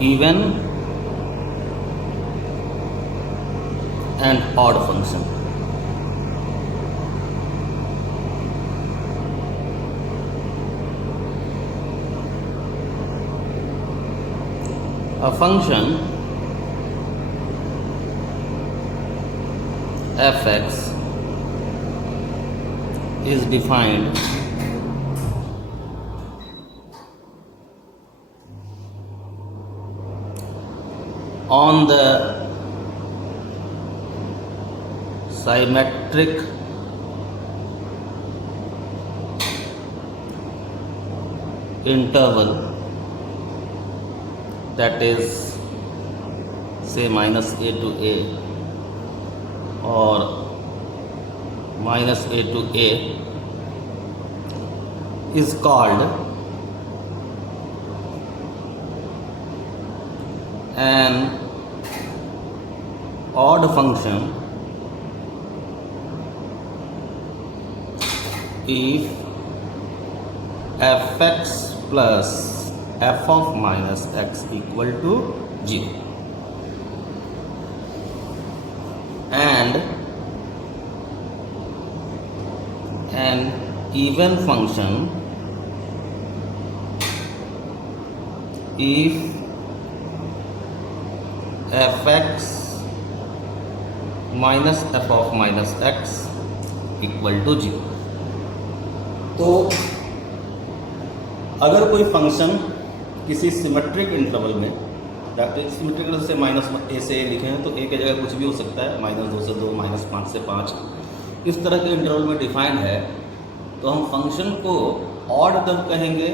even and odd function. A function f(x) is defined on the symmetric interval, that is say minus a to a or minus a to a, is called an odd function if f(x) plus f of minus x equal to 0, and an even function if f(x) minus f of minus x equal to 0. तो अगर कोई function किसी symmetric interval में, symmetric से minus ए से ए लिखे हैं तो ए की जगह कुछ भी हो सकता है, -2 से 2, -5 से 5, इस तरह के इंटरवल में डिफाइंड है, तो हम फंक्शन को ऑड तब कहेंगे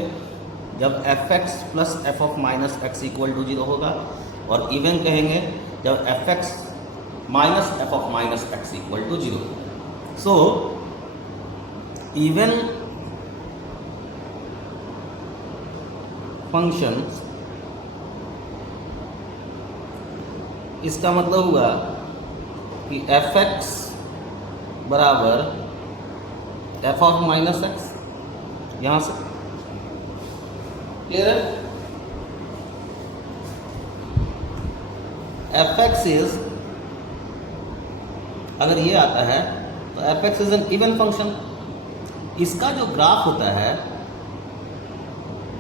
जब f(x) plus f of minus x equal to 0 होगा, और इवन कहेंगे जब f(x) minus f of minus x equal to 0. So even function, इसका मतलब हुआ कि f(x) बराबर f ऑफ माइनस x, यहां से क्लियर है. f(x) इज, अगर ये आता है तो f(x) is an even function. इसका जो ग्राफ होता है,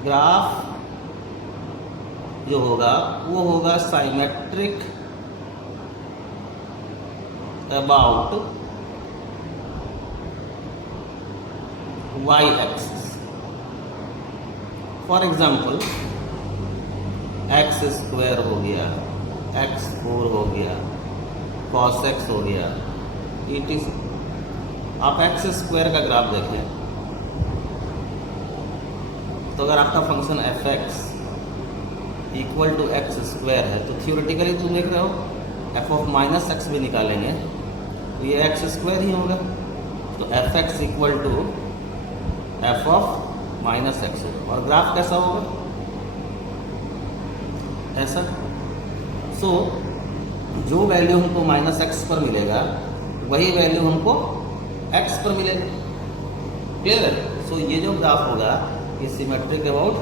ग्राफ जो होगा वो होगा symmetric about y axis. For example x² हो गया, x4 हो गया, cos x हो गया, ET. आप x² का ग्राफ देखें तो अगर आपका function f(x) equal to x² है तो थियोरेटिकली तुम देख रहे हो f ऑफ माइनस x भी निकालेंगे तो ये x² ही होगा. तो f(x) equal to f of minus x, और ग्राफ कैसा होगा, ऐसा. सो जो वैल्यू हमको माइनस x पर मिलेगा वही वैल्यू हमको x पर मिलेगा. क्लियर है. सो ये जो ग्राफ होगा ये सिमेट्रिक अबाउट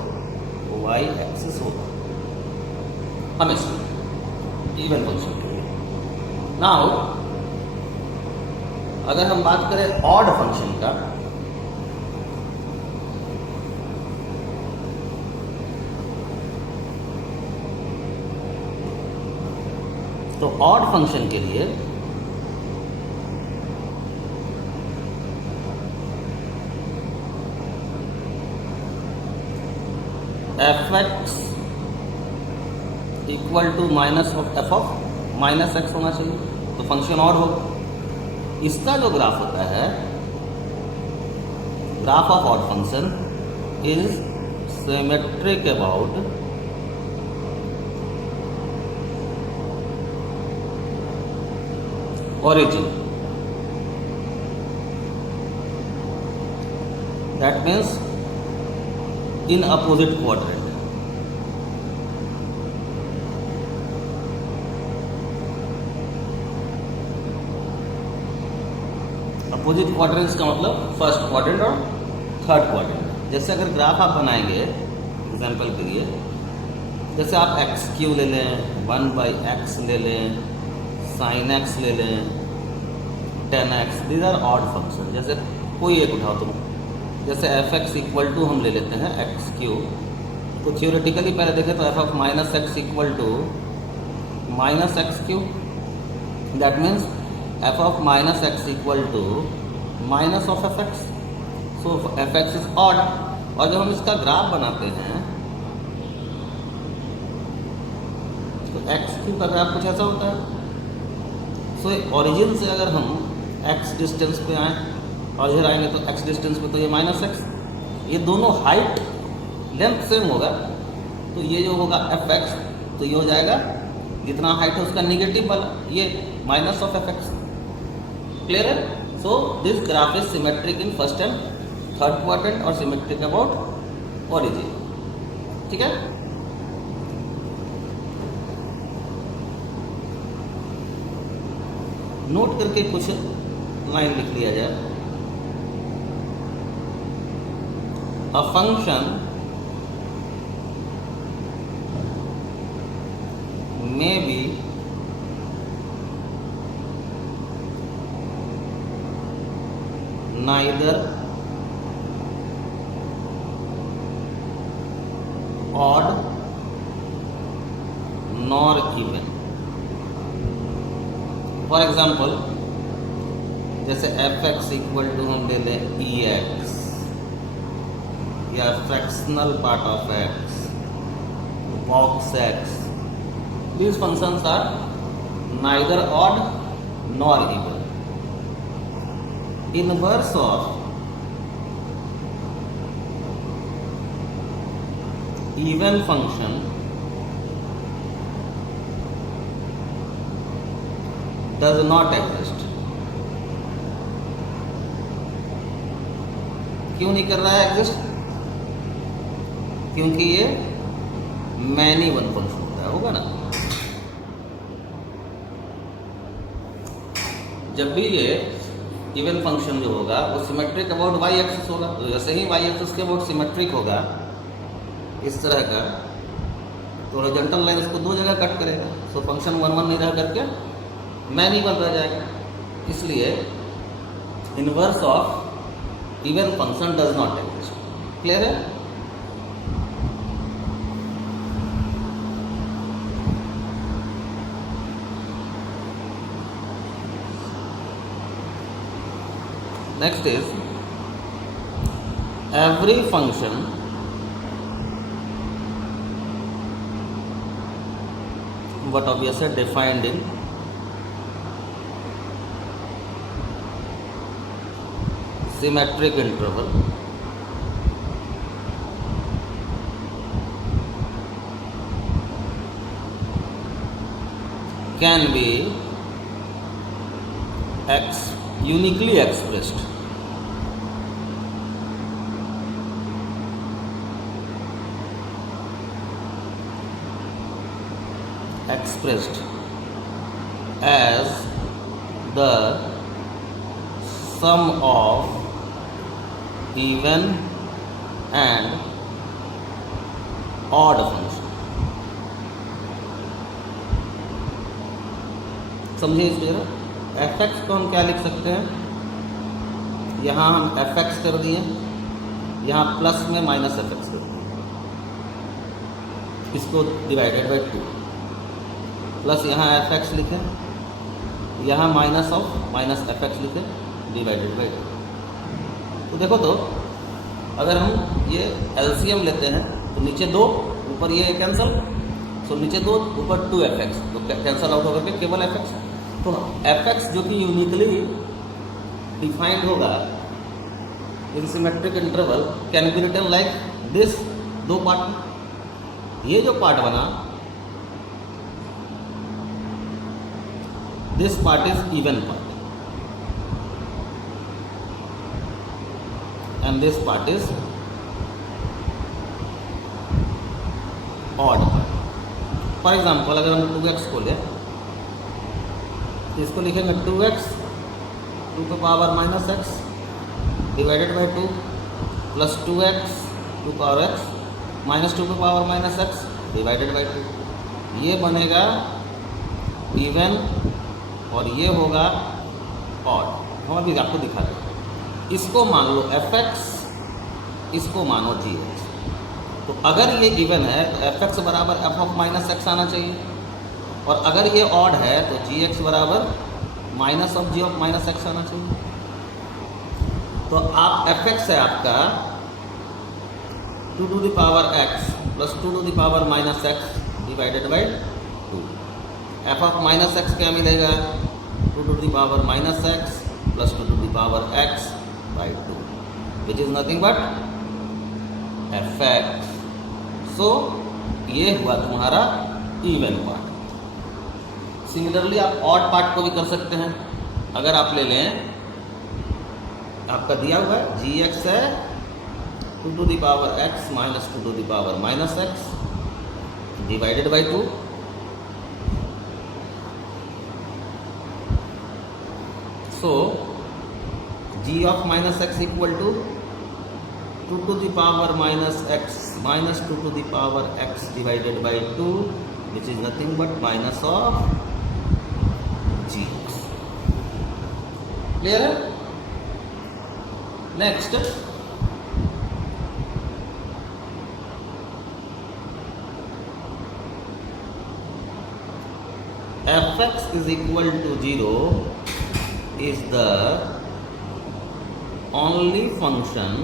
y एक्सिस होगा हमेशा इवन फंक्शन के लिए. नाउ अगर हम बात करें ऑड फंक्शन का, तो ऑड फंक्शन के लिए f(x) equal to minus of f of minus x होना चाहिए, तो फंक्शन ऑड होगा. इसका जो ग्राफ होता है, graph of odd function is symmetric about origin. That means in opposite quadrant. Opposite quadrants का मतलब फर्स्ट क्वाड्रेंट और थर्ड क्वाड्रेंट. जैसे अगर ग्राफ आप बनाएंगे एग्जांपल के लिए, जैसे आप एक्स क्यू ले लें, 1/x ले लें, साइन एक्स ले लें, 10x, these are odd function. जैसे कोई एक उठाओ तुम, जैसे एफ एक्स इक्वल टू हम ले लेते हैं एक्स क्यू, तो थियोरेटिकली पहले देखें तो F of minus X equal to minus X Q, that means F of minus X equal to minus of F X, so F X is odd. और जब हम इसका ग्राफ बनाते हैं तो एक्स क्यू का ग्राफ कुछ ऐसा होता है। सो ओरिजिन से अगर हम एक्स डिस्टेंस पे आए और इधर आएंगे तो एक्स डिस्टेंस पे, तो ये माइनस एक्स, ये दोनों हाइट लेंथ सेम होगा, तो ये जो होगा एफ एक्स, तो ये हो जाएगा जितना हाइट है उसका निगेटिव वाला, ये minus of F X. Clear है? So this graph is symmetric in first and third quadrant और सिमेट्रिक अबाउट ओरिजिन। ठीक है? नोट करके कुछ लाइन लिख लिया जाए। A function may be neither odd nor even। For example जैसे एफ एक्स इक्वल टू हम ले लें ई एक्स या fractional part of X, box X, these functions are neither odd nor even। Inverse of even function does not exist। क्यों नहीं कर रहा है एग्जिस्ट? क्योंकि ये मैनी वन फंक्शन होता है, होगा ना। जब भी ये इवन फंक्शन जो होगा वो सिमेट्रिक अबाउट वाई एक्सिस होगा, तो जैसे ही वाई एक्सिस के अबाउट सिमेट्रिक होगा इस तरह का, तो हॉरिजॉन्टल लाइन इसको दो जगह कट करेगा, सो फंक्शन 1 1 नहीं रह करके मैनी वन रह जाएगा। इसलिए inverse of even function does not exist. Clear है? Next is every function what obviously defined in symmetric interval can be uniquely expressed as the sum of even and odd function। समझिए इस clear? F x को हम क्या लिख सकते हैं, यहाँ हम एफ एक्स कर दिए, यहाँ प्लस में माइनस एफ एक्स कर दिए, इसको डिवाइडेड बाई 2, प्लस यहाँ एफ एक्स लिखे, यहाँ minus of minus F x लिखे, डिवाइडेड बाई 2। तो देखो, तो अगर हम ये एलसीएम लेते हैं तो नीचे 2, ऊपर ये कैंसिल, सो नीचे 2 ऊपर 2 एफ एक्स, तो कैंसिल आउट होकर के केवल एफ एक्स। तो एफ एक्स जो कि यूनिकली डिफाइंड होगा in symmetric interval can be written like this, दो पार्ट। ये जो पार्ट बना, this part is even part and this part is odd part. For example अगर हम 2x को लें, इसको लिखेंगे 2x to the power minus X divided by 2 plus 2x to power x minus 2 की power minus X divided by 2, ये बनेगा even और ये होगा ऑड। हम अभी आपको दिखा दें। इसको मान लो fx, इसको मानो gx। तो अगर ये इवन है तो fx बराबर f ऑफ माइनस एक्स आना चाहिए, और अगर ये ऑड है तो gx बराबर minus of g of minus X आना चाहिए। तो आप fx है आपका 2 to the power x plus 2 to the power minus X divided by 2। f of minus X क्या मिलेगा? 2 to the power minus X plus 2 to the power x by 2, which is nothing but fx। So ये हुआ तुम्हारा even part. Similarly आप odd part को भी कर सकते हैं। अगर आप ले लें, आपका दिया हुआ है gx है 2 to the power x minus 2 to the power minus X divided by 2। So g of minus X equal to 2 to the power minus X minus 2 to the power x divided by 2, which is nothing but minus of g। Clear है? Next, fx is equal to 0 is the only function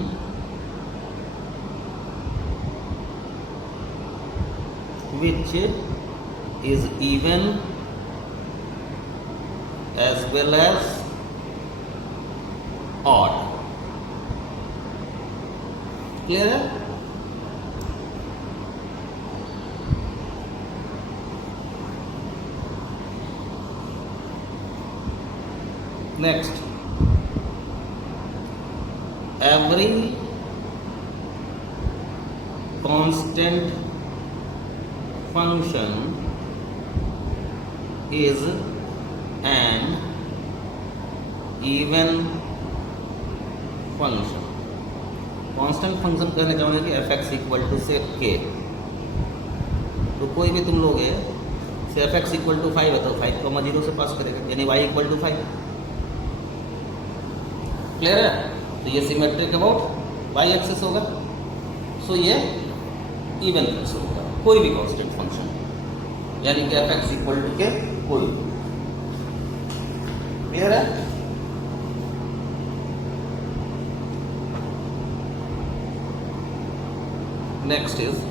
which is even as well as odd। Clear है? Next, every constant function is an even function. Constant function कहने का मतलब कि fx equal to से k। तो कोई भी तुम लोगे से fx इक्वल टू 5 है तो 5,0 से पास करेगा, यानी y इक्वल टू 5। क्लियर है? तो ये सिमेट्रिक अबाउट y एक्सिस होगा। सो ये इवन एक्सिस होगा कोई भी कांस्टेंट फंक्शन, यानी कि fx इक्वल टू के कोई। क्लियर है? Next is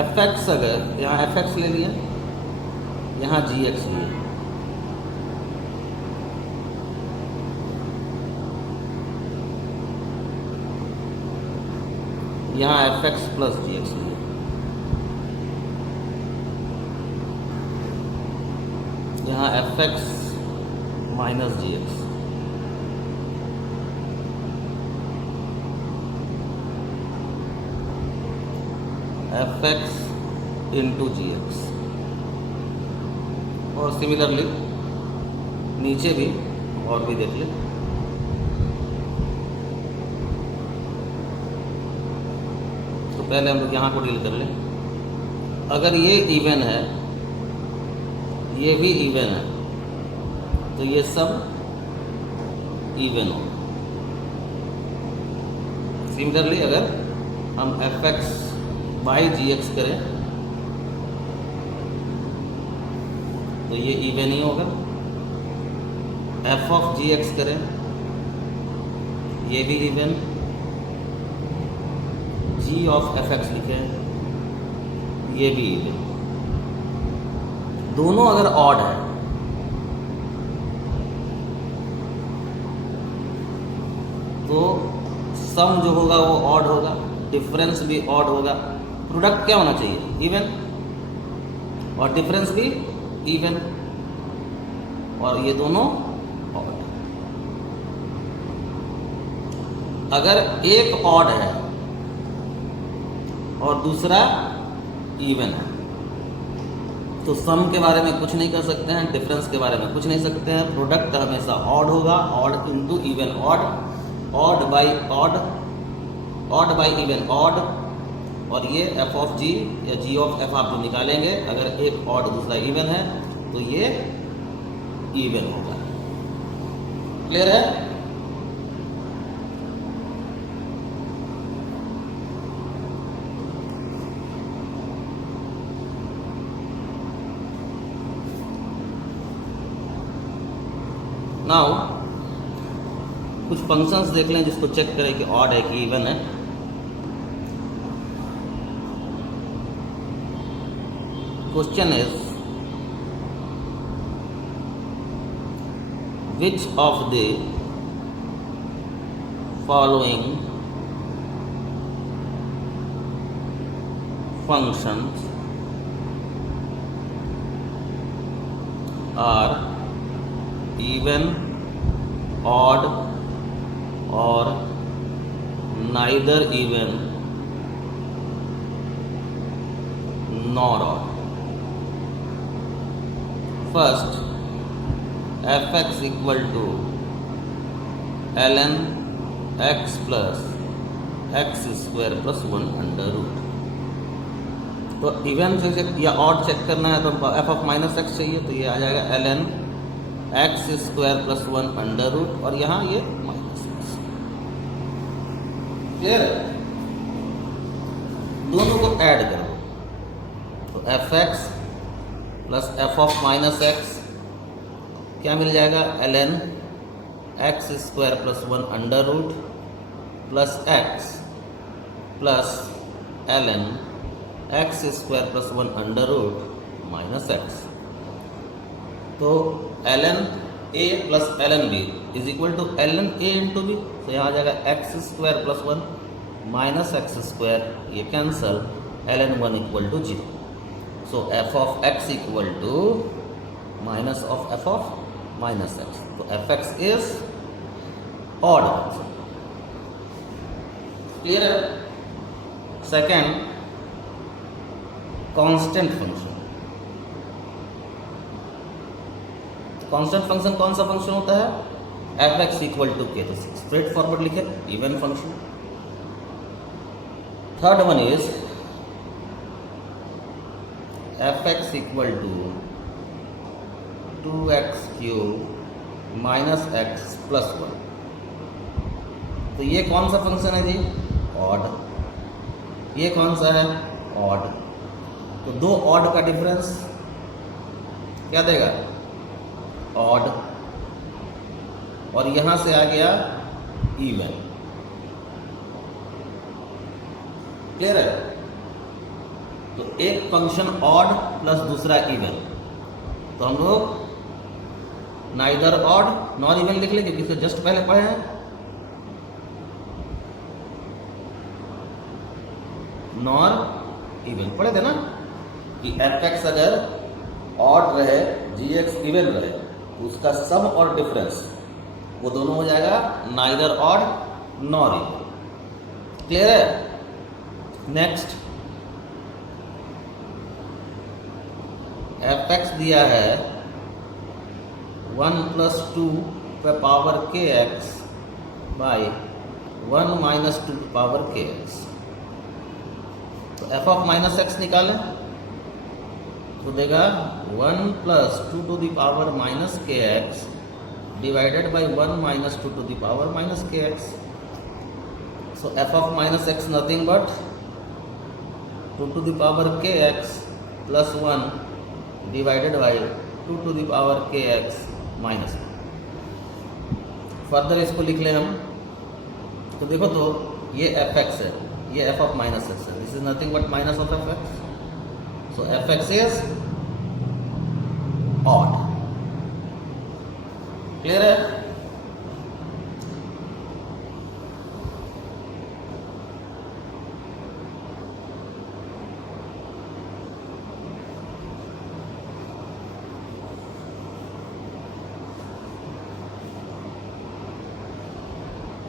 fx। अगर यहाँ fx ले लिया, यहाँ gx लिया, यहाँ fx प्लस gx लिया, यहाँ fx minus gx, fx into gx। और सिमिलरली नीचे भी और भी देख ले। तो पहले हम लोग यहाँ को डील कर लें। अगर ये इवन है, ये भी इवन है, तो ये सब इवन हो। सिमिलरली अगर हम fx बाई gx करें तो ये इवन ही होगा। f ऑफ gx करें, ये भी इवन। g ऑफ fx लिखें, ये भी इवन। दोनों अगर ऑड है तो सम जो होगा वो ऑड होगा, डिफरेंस भी ऑड होगा। प्रोडक्ट क्या होना चाहिए? इवन, और डिफरेंस भी इवन, और ये दोनों ऑड। अगर एक ऑड है और दूसरा इवन है तो सम के बारे में कुछ नहीं कर सकते हैं, डिफरेंस के बारे में कुछ नहीं सकते हैं, प्रोडक्ट हमेशा ऑड होगा, odd into even odd, odd by E one odd, और ये एफ ऑफ जी या जी ऑफ एफ आप जो निकालेंगे, अगर एक ऑड दूसरा इवन है तो ये इवन होगा। क्लियर है? नाउ कुछ फंक्शंस देख लें जिसको चेक करें कि ऑड है कि इवन है। Question is which of the following functions are even, odd, or neither even nor odd? First, fx equal to ln x plus x square plus 1 under root। तो even से check या odd check करना है तो F of minus x चाहिए, तो ये आ जाएगा ln X square plus 1 under root, और यहाँ ये माइनस एक्स। क्लियर है? दोनों को ऐड करो तो F X plus F of minus X क्या मिल जाएगा, ln X square plus 1 under root plus X plus ln X square plus 1 under root minus X. तो ln a plus ln b is equal to ln a into B, तो यहाँ आ जाएगा X square plus 1 minus X square, ये cancel, ln 1 equal to 0। So F of X equal to minus of F of minus X, तो F X is odd function. Clear है? Second, constant function. Constant function कौन सा function होता है, F X equal to K, तो straightforward लिखे, even function. Third one is F X equal to 2x cube minus X plus 1, तो ये कौन सा फंक्शन है जी, ऑड। ये कौन सा है, ऑड। तो दो ऑड का डिफरेंस क्या देगा, ऑड, और यहां से आ गया इवन। क्लियर है? तो एक फंक्शन ऑड प्लस दूसरा इवन, तो हम लोग नाइदर ऑड नॉर इवन लिख लेंगे, क्योंकि जस्ट पहले पढ़े हैं। नॉर इवन पढ़े थे ना, कि एफ एक्स अगर ऑड रहे, जी एक्स इवन रहे, तो उसका सम और डिफरेंस वो दोनों हो जाएगा neither odd nor even. Clear है? नेक्स्ट, एफ एक्स दिया है 1 प्लस 2 पे power K x by 1 minus 2 पे पावर के एक्स। तो एफ ऑफ माइनस एक्स निकालें तो देगा 1 plus 2 to the power minus K X divided by 1 minus 2 to the power minus K X. So F of minus X nothing but 2 to the power K X plus 1 divided by 2 to the power K X minus 1। Further इसको लिख लें हम, तो देखो तो ये F X है, ये एफ ऑफ माइनस एक्स है, this is nothing but minus of F X. So F X is odd. Clear है?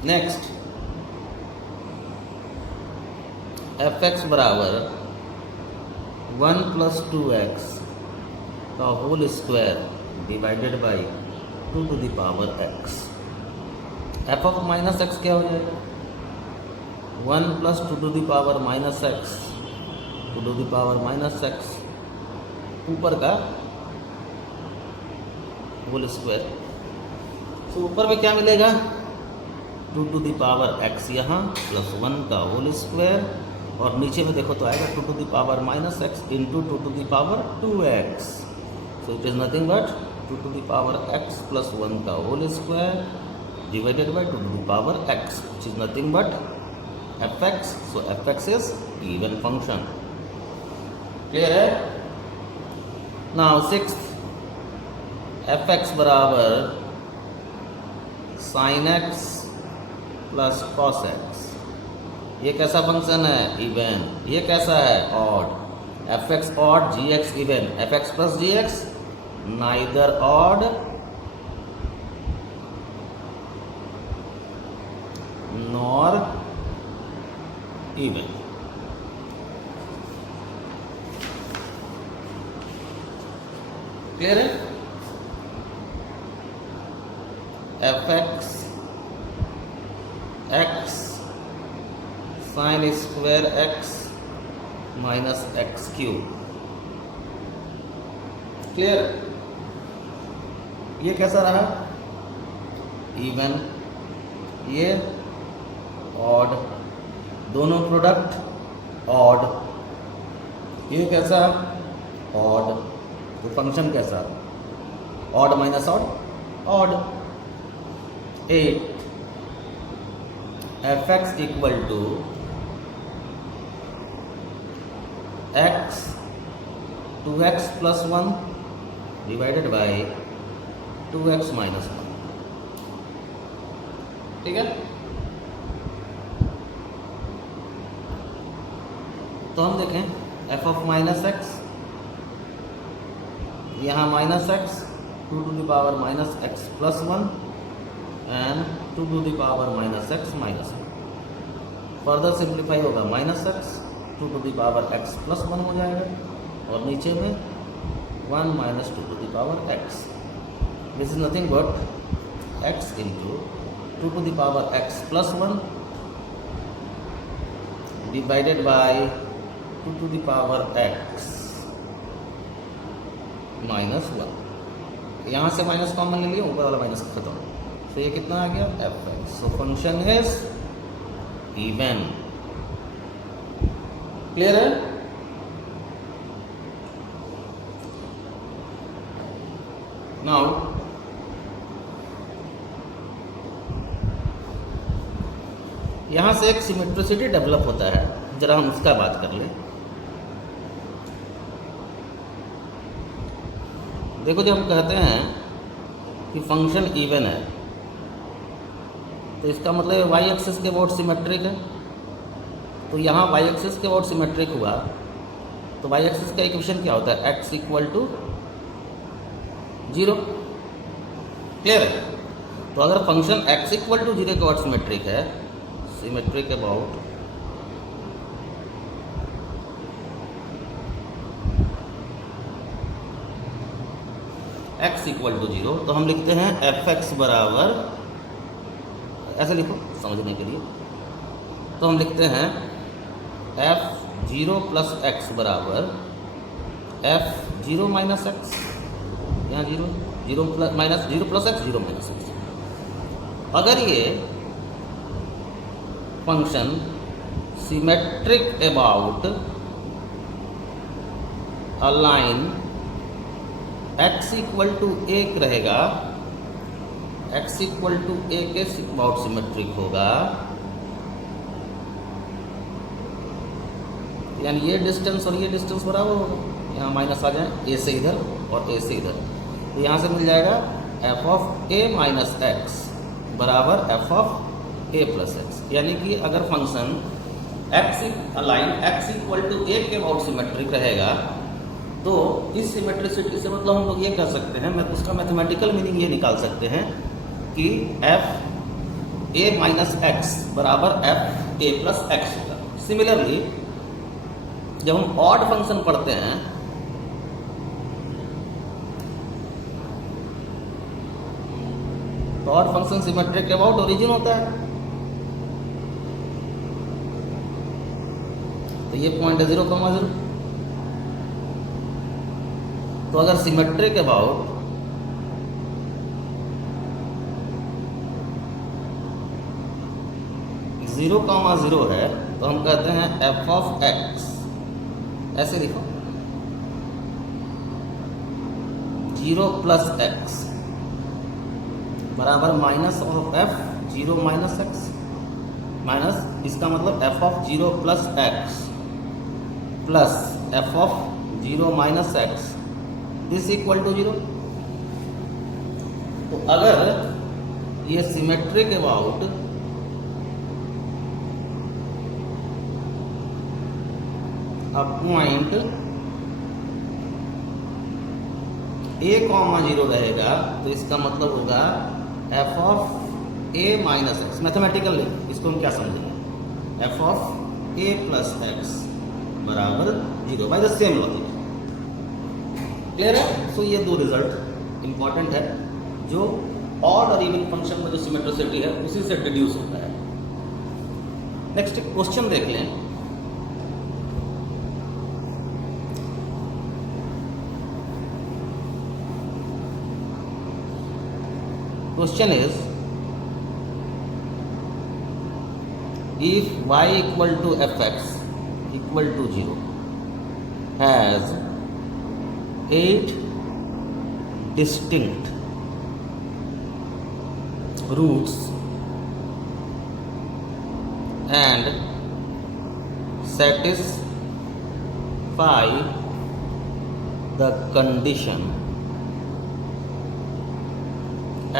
नेक्स्ट, एफ एक्स बराबर 1 प्लस 2x का whole square divided by 2 to the power x। F of minus X क्या हो जाएगा? 1 plus 2 to the power minus X, 2 to the power minus X ऊपर का whole square. तो ऊपर में क्या मिलेगा? 2 टू द पावर x यहाँ प्लस 1 का होल स्क्वायर, और नीचे में देखो तो आएगा 2 to the power minus X into 2 to the power 2x। So it is nothing but 2 to the power x plus 1 का whole square divided by 2 to the power x, which is nothing but fx। So fx is even function. Clear है? Now sixth, fx बराबर sin x plus cos x। ये कैसा function है? Even. ये कैसा है? Odd. fx odd, gx even. fx plus gx neither odd nor even. Clear है? fx x sine square x minus x cube. Clear? ये कैसा रहा? इवन। ये ऑड, दोनों प्रोडक्ट ऑड। ये कैसा? ऑड। तो फंक्शन कैसा? Odd minus odd, odd. 8 fx equal to x 2x plus 1 divided by 2x minus 1। ठीक है? तो हम देखें f ऑफ माइनस एक्स, यहाँ minus X 2 to the power minus X plus 1 and 2 to the power minus X minus 1। Further simplify होगा minus X 2 to the power x plus 1 हो जाएगा, और नीचे में 1 minus 2 to the power x। This is nothing but x into 2 to the power x plus 1 divided by 2 to the power x minus 1। यहाँ से minus common ले लिया, ऊपर वाला माइनस खत्म। तो ये कितना आ गया? fx। So function is even. Clear है? नाउ यहां से एक सिमेट्रिसिटी डेवलप होता है, जरा हम उसका बात कर लें। देखो, जब हम कहते हैं कि फंक्शन इवन है तो इसका मतलब वाई एक्सिस के अबाउट सिमेट्रिक है। तो यहाँ वाई एक्सिस के अबाउट सिमेट्रिक हुआ तो वाई एक्सिस का इक्वेशन क्या होता है? x equal to 0। क्लियर है? तो अगर फंक्शन x इक्वल टू 0 के अबाउट सिमेट्रिक है, symmetric about x equal to 0, तो हम लिखते हैं fx बराबर, ऐसे लिखो समझने के लिए, तो हम लिखते हैं f0 प्लस x बराबर f0 माइनस एक्स, यहाँ 0 plus minus 0 plus X 0 minus X. अगर ये function symmetric about a line x equal to 1 रहेगा, x इक्वल टू 1 के अबाउट सिमेट्रिक होगा, यानी ये डिस्टेंस और ये डिस्टेंस बराबर होगा। यहाँ माइनस आ जाए, a से इधर और a से इधर, तो यहाँ से मिल जाएगा f of a minus X बराबर f of a plus X. यानी कि अगर function line x equal to 1 के अबाउट सिमेट्रिक रहेगा तो इस सिमेट्रिसिटी से मतलब हम लोग ये कह सकते हैं, मैं उसका मैथमेटिकल मीनिंग ये निकाल सकते हैं कि f a माइनस एक्स बराबर f a प्लस एक्स होगा। सिमिलरली जब हम ऑड फंक्शन पढ़ते हैं तो ऑड फंक्शन सिमेट्रिक के अबाउट ओरिजिन होता है। तो ये पॉइंट है 0,0। तो अगर symmetric about zero comma zero है तो हम कहते हैं एफ ऑफ एक्स, ऐसे लिखो 0 प्लस एक्स बराबर minus of F 0 minus X, minus इसका मतलब F of 0 plus X plus F of 0 minus X this equal to 0। तो अगर ये symmetric about a point A comma 0 रहेगा तो इसका मतलब होगा F of A minus X. Mathematical इसको हम क्या समझेंगे, F of A plus X बराबर 0 by the same logic. Clear है? सो ये दो रिजल्ट इंपॉर्टेंट है जो ऑड और इवन फंक्शन में जो सिमेट्रिसिटी है उसी से डिड्यूस होता है। नेक्स्ट क्वेश्चन देख लें। Question is, if y equal to fx equal to 0 has 8 distinct roots and satisfy the condition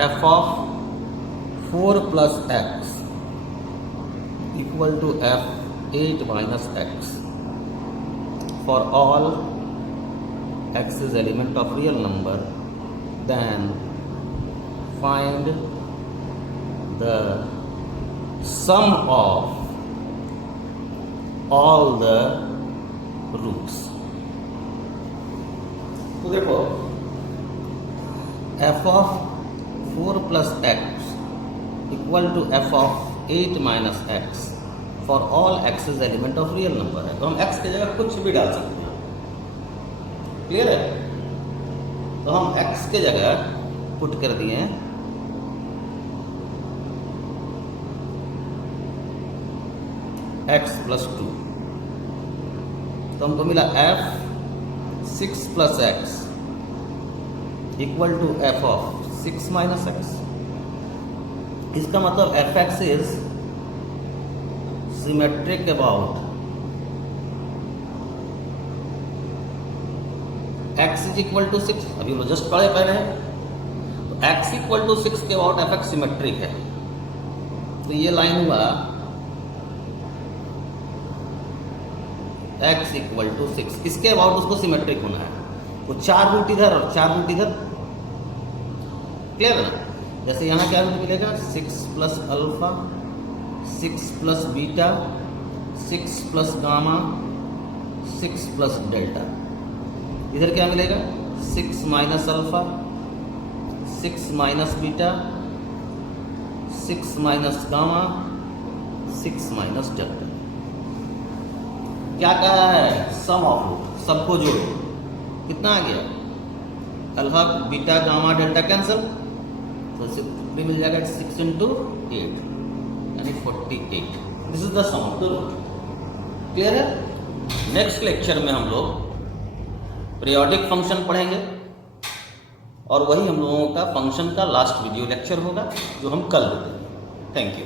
f of 4 plus x equal to f 8 minus x for all x is element of real number, then find the sum of all the roots। तो देखो f of 4 plus x equal to f of 8 minus x for all x is element of real number है, तो हम x की जगह कुछ भी डाल सकते हैं। क्लियर है? तो हम x के जगह पुट कर दिए x प्लस 2, तो हमको मिला f 6 plus x equal to f of 6 minus X. इसका मतलब F X is symmetric about X is equal to 6। अभी वो जस्ट पढ़े पहले हैं, तो एक्स इक्वल टू 6 के अबाउट एफ एक्स सिमेट्रिक है। तो ये लाइन हुआ एक्स इक्वल टू 6, इसके अबाउट उसको सिमेट्रिक होना है। तो 4 रूट इधर और 4 रूट इधर। क्लियर है ना? जैसे यहाँ क्या रूट मिलेगा 6 plus alpha 6 plus beta 6 plus gamma 6 plus delta. इधर क्या मिलेगा 6 minus alpha 6 minus beta 6 minus gamma 6 minus delta. क्या कहा है, सम ऑफ रूट, सबको जोड़ो। कितना आ गया, alpha beta gamma delta cancel, तो कितनी मिल जाएगा 6 इंटू 8 यानी 48। This is the sum of the root. Clear है? नेक्स्ट लेक्चर में हम लोग पीरियोडिक फंक्शन पढ़ेंगे और वही हम लोगों का फंक्शन का लास्ट वीडियो लेक्चर होगा जो हम कल देंगे। Thank you.